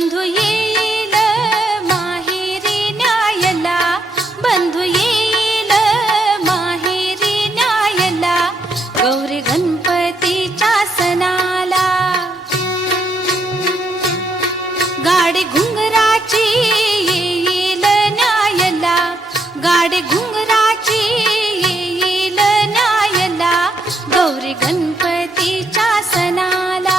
बंधू येईल माहेरी न्यायला, बंधू येईल माहेरी न्यायला, गौरी गणपतीच्या सणाला. गाडी घुंगराची येईल न्यायला, गाडी घुंगराची येईल न्यायला, गौरी गणपतीच्या सणाला.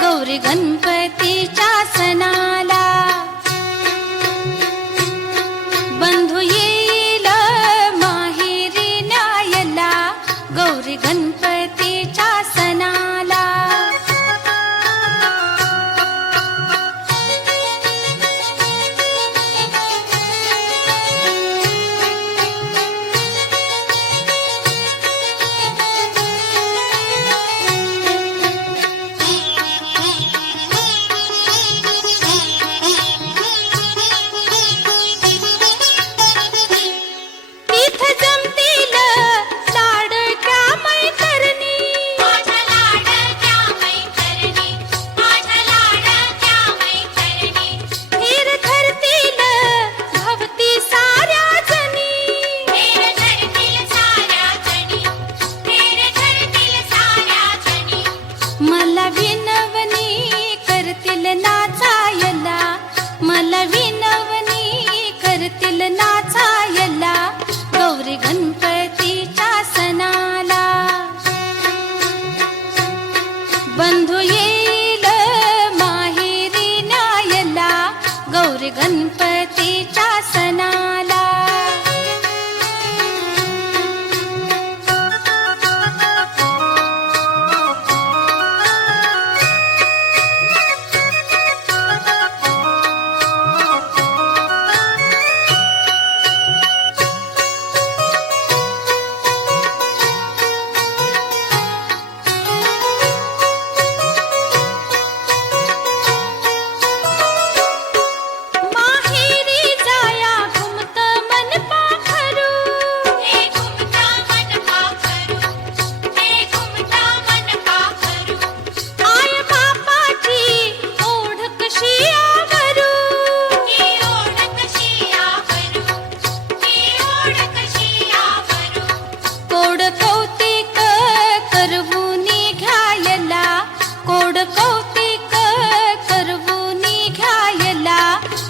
गौरी गणपतीच्या सणाला. बंधू येईल माहेरी न्यायला, गौरी गणपतीच्या सणाला. मला विनवणी करतील नाचायला, मला विनवणी करतील नाचायला, गौरी गणपतीच्या सणाला. बंधू येईल माहेरी न्यायला, गौरी गणपतीच्या सणाला.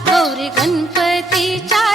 गौरी गणपतीच्या